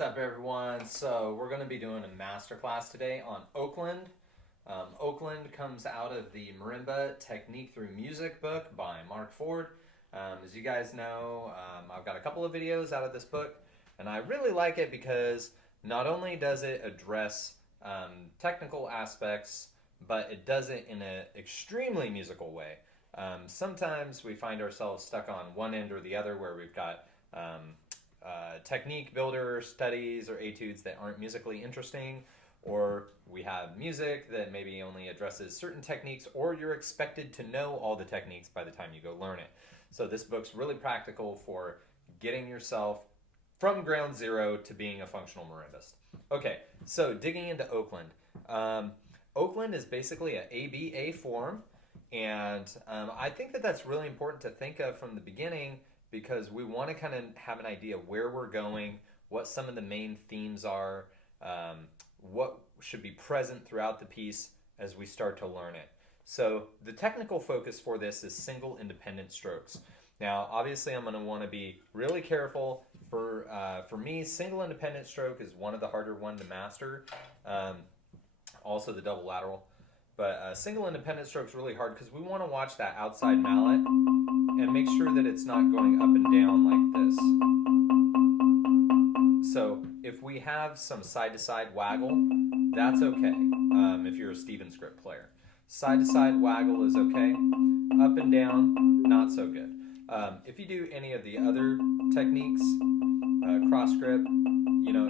What's up, everyone? So we're going to be doing a masterclass today on Oakland. Oakland comes out of the Marimba Technique Through Music book by Mark Ford. As you guys know, I've got a couple of videos out of this book, and I really like it because not only does it address technical aspects, but it does it in an extremely musical way. Sometimes we find ourselves stuck on one end or the other where we've got technique builder studies or etudes that aren't musically interesting, or we have music that maybe only addresses certain techniques, or you're expected to know all the techniques by the time you go learn it. So this book's really practical for getting yourself from ground zero to being a functional marimbist. Okay, so digging into Oakland. Oakland is basically an ABA form, and I think that that's really important to think of from the beginning, because we want to kind of have an idea where we're going, what some of the main themes are, what should be present throughout the piece as we start to learn it. So the technical focus for this is single independent strokes. Now, obviously, I'm going to want to be really careful. For me, single independent stroke is one of the harder ones to master. Also the double lateral. But single independent stroke is really hard because we want to watch that outside mallet and make sure that it's not going up and down like this. So if we have some side-to-side waggle, that's okay if you're a Stephen script player. Side-to-side waggle is okay. Up and down, not so good. If you do any of the other techniques, cross grip,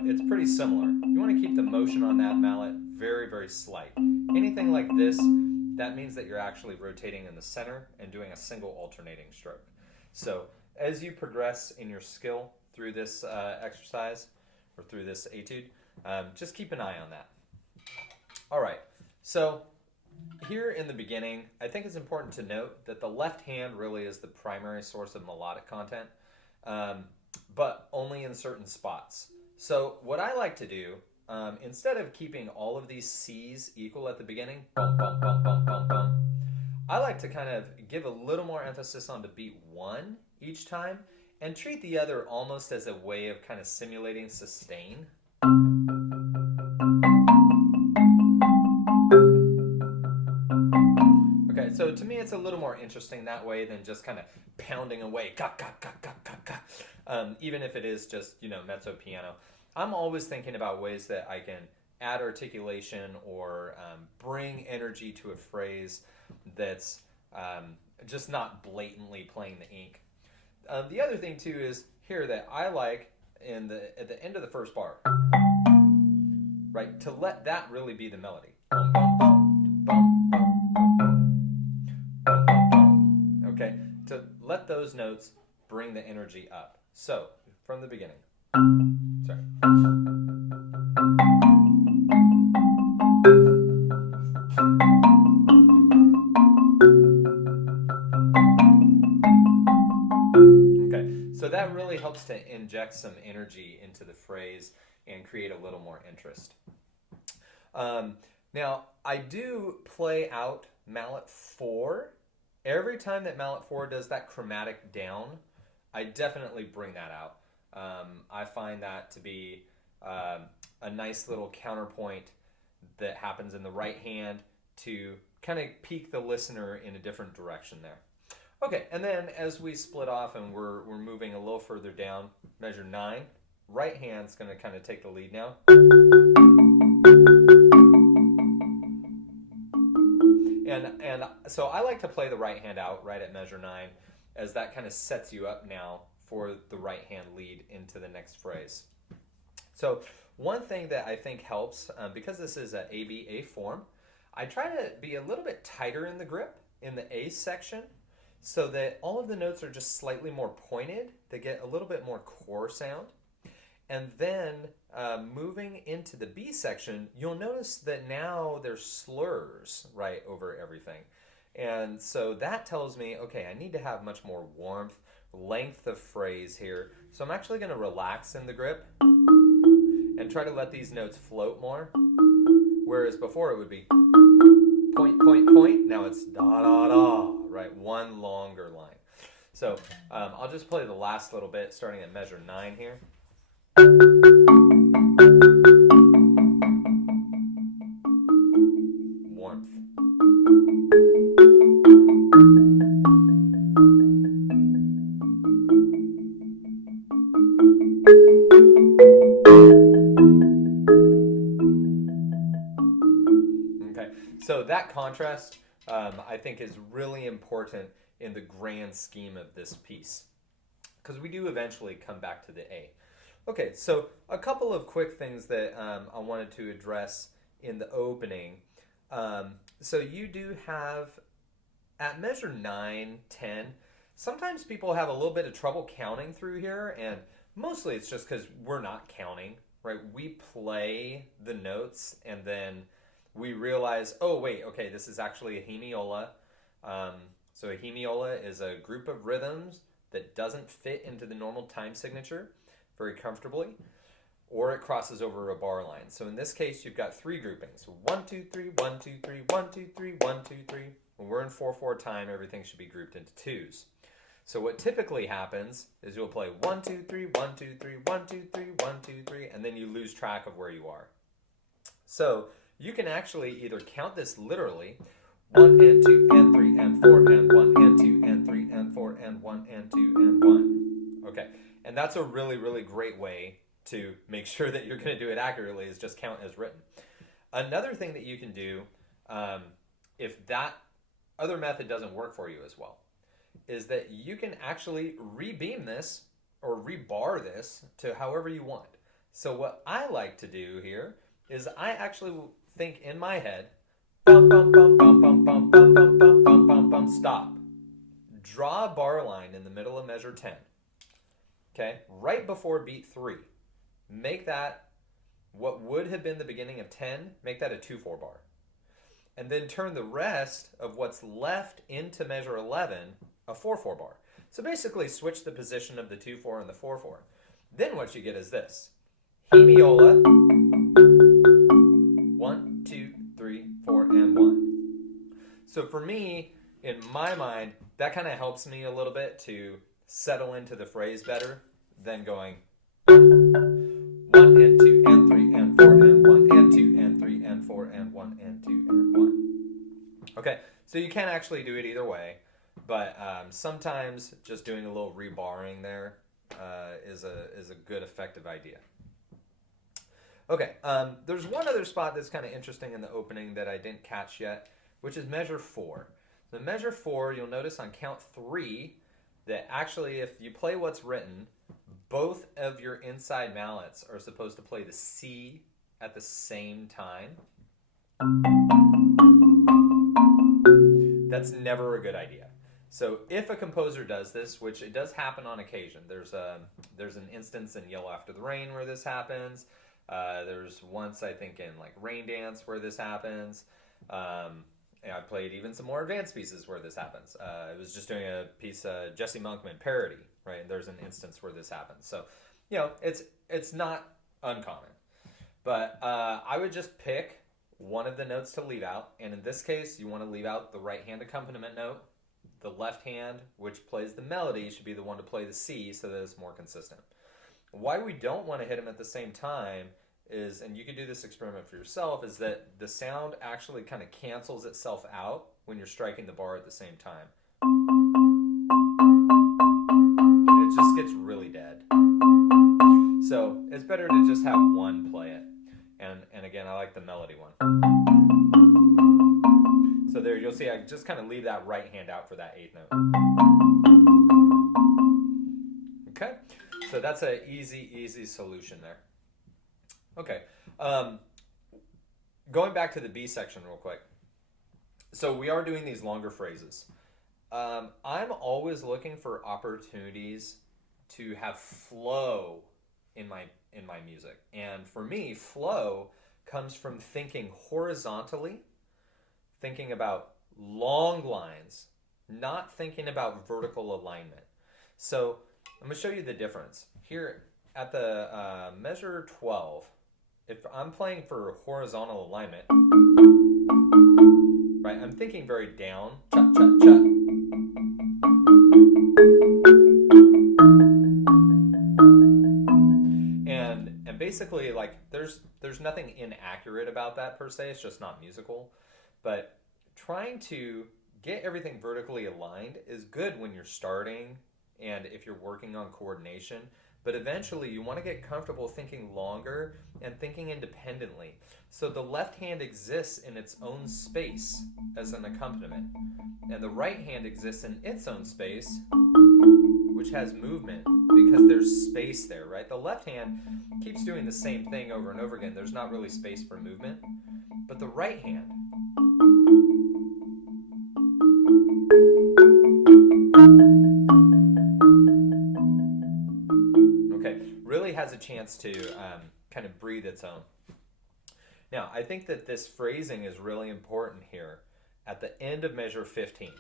it's pretty similar. You want to keep the motion on that mallet very, very slight. Anything like this, that means that you're actually rotating in the center and doing a single alternating stroke. So as you progress in your skill through this exercise or through this etude, just keep an eye on that. All right, so here in the beginning, I think it's important to note that the left hand really is the primary source of melodic content, but only in certain spots. So what I like to do, instead of keeping all of these C's equal at the beginning, bum, bum, bum, bum, bum, bum, I like to kind of give a little more emphasis on the beat one each time and treat the other almost as a way of kind of simulating sustain. Okay, so to me it's a little more interesting that way than just kind of pounding away, ka, ka, ka, ka, ka, ka. Even if it is just, mezzo piano. I'm always thinking about ways that I can add articulation or bring energy to a phrase that's just not blatantly playing the ink. The other thing too is here that I like at the end of the first bar, right, to let that really be the melody. Bum, bum, bum, bum, bum, bum, bum, bum. Okay, to let those notes bring the energy up. So from the beginning. Sorry. Okay, so that really helps to inject some energy into the phrase and create a little more interest. Now, I do play out mallet 4. Every time that mallet 4 does that chromatic down, I definitely bring that out. I find that to be a nice little counterpoint that happens in the right hand to kind of pique the listener in a different direction there. Okay, and then as we split off and we're moving a little further down, measure 9, right hand's going to kind of take the lead now. And so I like to play the right hand out right at measure 9, as that kind of sets you up now for the right hand lead into the next phrase. So one thing that I think helps, because this is an ABA form, I try to be a little bit tighter in the grip in the A section so that all of the notes are just slightly more pointed. They get a little bit more core sound. And then moving into the B section, you'll notice that now there's slurs right over everything. And so that tells me, okay, I need to have much more warmth, length of phrase here. So I'm actually going to relax in the grip and try to let these notes float more. Whereas before it would be point, point, point. Now it's da, da, da, right? One longer line. So I'll just play the last little bit starting at measure 9 here. that contrast, I think, is really important in the grand scheme of this piece, because we do eventually come back to the A. Okay, so a couple of quick things that I wanted to address in the opening. So you do have, at measure 9, 10, sometimes people have a little bit of trouble counting through here, and mostly it's just because we're not counting, right? We play the notes, and then we realize, oh, wait, okay, this is actually a hemiola. So a hemiola is a group of rhythms that doesn't fit into the normal time signature very comfortably, or it crosses over a bar line. So in this case, you've got 3 groupings. 1, 2, 3, 1, 2, 3, 1, 2, 3, 1, 2, 3. When we're in 4/4 time, everything should be grouped into 2s. So what typically happens is you'll play 1, 2, 3, 1, 2, 3, 1, 2, 3, 1, 2, 3, and then you lose track of where you are. So you can actually either count this literally, 1 and 2 and 3 and 4 and 1 and 2 and 3 and 4 and 1 and 2 and 1. Okay, and that's a really, really great way to make sure that you're going to do it accurately, is just count as written. Another thing that you can do, if that other method doesn't work for you as well, is that you can actually rebeam this or rebar this to however you want. So what I like to do here is I actually think in my head, bum, bum, bum, bum, bum, bum, bum, bum, bum, bum, bum, bum, stop. Draw a bar line in the middle of measure 10. Okay, right before beat 3. Make that what would have been the beginning of 10, make that a 2/4 bar. And then turn the rest of what's left into measure 11 a 4/4 bar. So basically switch the position of the 2/4 and the 4/4. Then what you get is this. Hemiola, 1, 2, 3, 4, and 1. So for me, in my mind, that kind of helps me a little bit to settle into the phrase better than going 1 and 2 and 3 and 4 and 1 and 2 and 3 and 4 and 1 and 2 and 1. Okay, so you can actually do it either way, but sometimes just doing a little rebarring there is a good, effective idea. Okay, there's one other spot that's kind of interesting in the opening that I didn't catch yet, which is measure 4. The measure 4, you'll notice on count 3 that actually if you play what's written, both of your inside mallets are supposed to play the C at the same time. That's never a good idea. So if a composer does this, which it does happen on occasion, there's an instance in Yellow After the Rain where this happens. There's once, I think, in like Rain Dance where this happens. And I played even some more advanced pieces where this happens. I was just doing a piece, Jesse Monkman parody, right? There's an instance where this happens. So, you know, it's not uncommon. But I would just pick one of the notes to leave out. And in this case, you want to leave out the right hand accompaniment note. The left hand, which plays the melody, should be the one to play the C so that it's more consistent. Why we don't want to hit them at the same time is, and you can do this experiment for yourself, is that the sound actually kind of cancels itself out when you're striking the bar at the same time. It just gets really dead. So it's better to just have one play it. And again, I like the melody one. So there you'll see I just kind of leave that right hand out for that 8th note. Okay, so that's an easy solution there. Okay, going back to the B section real quick. So we are doing these longer phrases. I'm always looking for opportunities to have flow in my music. And for me, flow comes from thinking horizontally, thinking about long lines, not thinking about vertical alignment. So I'm going to show you the difference. Here at the measure 12, if I'm playing for horizontal alignment, right, I'm thinking very down, cha, cha, cha. And basically, like, there's nothing inaccurate about that per se, it's just not musical. But trying to get everything vertically aligned is good when you're starting and if you're working on coordination. but eventually you want to get comfortable thinking longer and thinking independently. So the left hand exists in its own space as an accompaniment, and the right hand exists in its own space, which has movement because there's space there, right? The left hand keeps doing the same thing over and over again. There's not really space for movement, but the right hand, really has a chance to kind of breathe its own. Now, I think that this phrasing is really important here at the end of measure 15.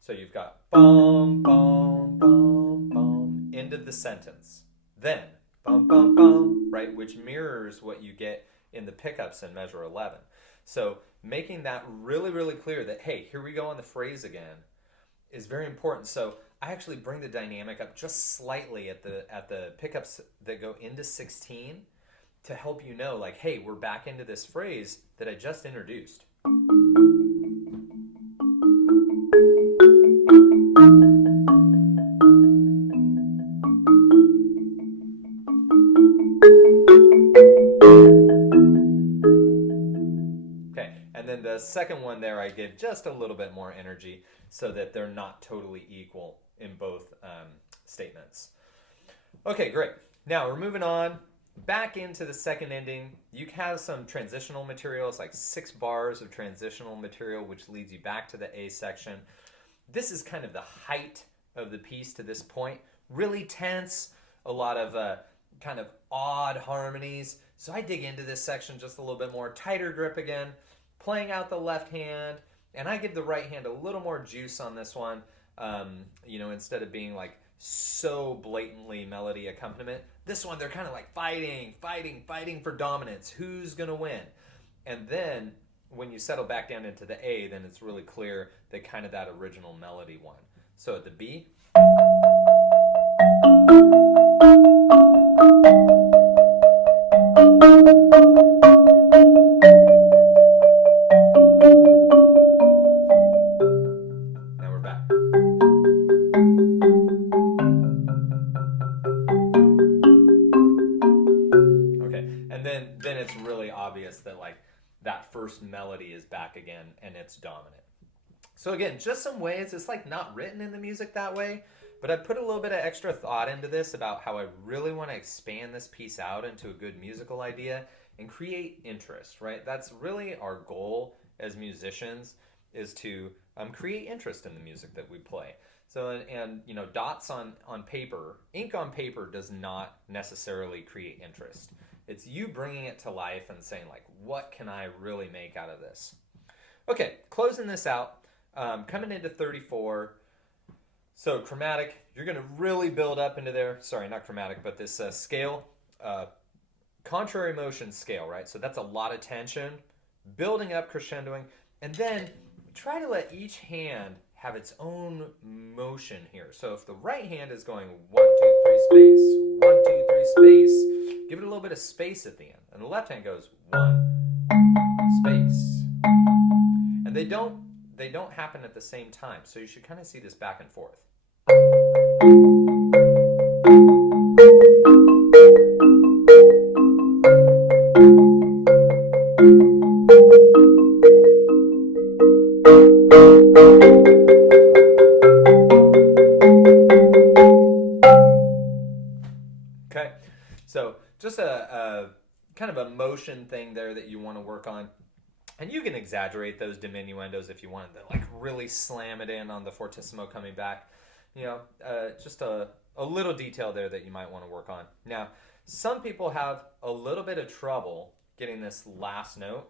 So you've got bum, bum, bum, bum, end of the sentence. Then bum, bum, bum, right, which mirrors what you get in the pickups in measure 11. So making that really, really clear that, hey, here we go on the phrase again is very important. So I actually bring the dynamic up just slightly at the pickups that go into 16 to help you know, like, hey, we're back into this phrase that I just introduced. Okay, and then the second one there, I give just a little bit more energy so that they're not totally equal in both statements. Okay, great. Now we're moving on back into the second ending. You have some transitional materials, like 6 bars of transitional material, which leads you back to the A section. This is kind of the height of the piece to this point. Really tense, a lot of kind of odd harmonies. So I dig into this section just a little bit more. Tighter grip again, playing out the left hand, and I give the right hand a little more juice on this one. Instead of being like so blatantly melody accompaniment, this one they're kind of like fighting for dominance. Who's gonna win? And then when you settle back down into the A, then it's really clear that kind of that original melody one. So at the B, now we're back. Then it's really obvious that like that first melody is back again and it's dominant. So again, just some ways, it's like not written in the music that way, but I put a little bit of extra thought into this about how I really want to expand this piece out into a good musical idea and create interest, right? That's really our goal as musicians, is to create interest in the music that we play. So, and dots on paper, ink on paper does not necessarily create interest. It's you bringing it to life and saying, like, what can I really make out of this? Okay, closing this out, coming into 34. So chromatic, you're going to really build up into there. Sorry, not chromatic, but this scale, contrary motion scale, right? So that's a lot of tension, building up, crescendoing, and then try to let each hand have its own motion here. So if the right hand is going 1, 2, 3 space, 1, 2, 3 space, give it a little bit of space at the end. And the left hand goes 1 space. And they don't happen at the same time. So you should kind of see this back and forth. Okay, so just a kind of a motion thing there that you want to work on. And you can exaggerate those diminuendos if you wanted to, like really slam it in on the fortissimo coming back. Just a little detail there that you might want to work on. Now, some people have a little bit of trouble getting this last note.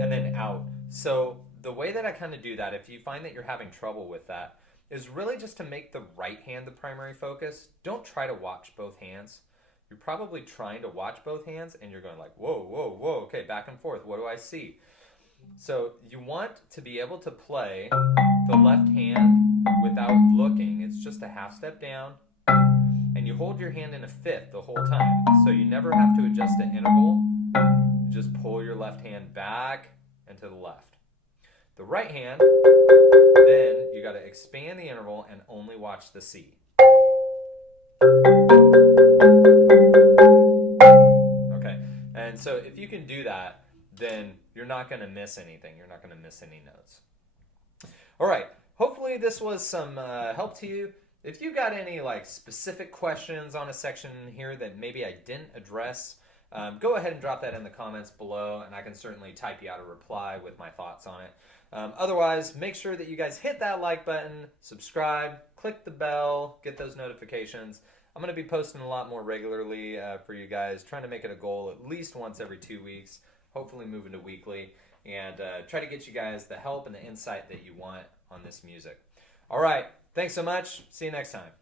And then out. So the way that I kind of do that, if you find that you're having trouble with that, is really just to make the right hand the primary focus. Don't try to watch both hands. You're probably trying to watch both hands and you're going like, whoa, whoa, whoa, okay, back and forth. What do I see? So you want to be able to play the left hand without looking. It's just a half step down, and you hold your hand in a fifth the whole time. So you never have to adjust the interval. You just pull your left hand back and to the left. The right hand, then you got to expand the interval and only watch the C. Okay, and so if you can do that, then you're not going to miss anything. You're not going to miss any notes. All right, hopefully this was some help to you. If you got any like specific questions on a section here that maybe I didn't address, go ahead and drop that in the comments below, and I can certainly type you out a reply with my thoughts on it. Otherwise, make sure that you guys hit that like button, subscribe, click the bell, get those notifications. I'm going to be posting a lot more regularly for you guys, trying to make it a goal at least once every 2 weeks, hopefully moving to weekly, and try to get you guys the help and the insight that you want on this music. All right, thanks so much. See you next time.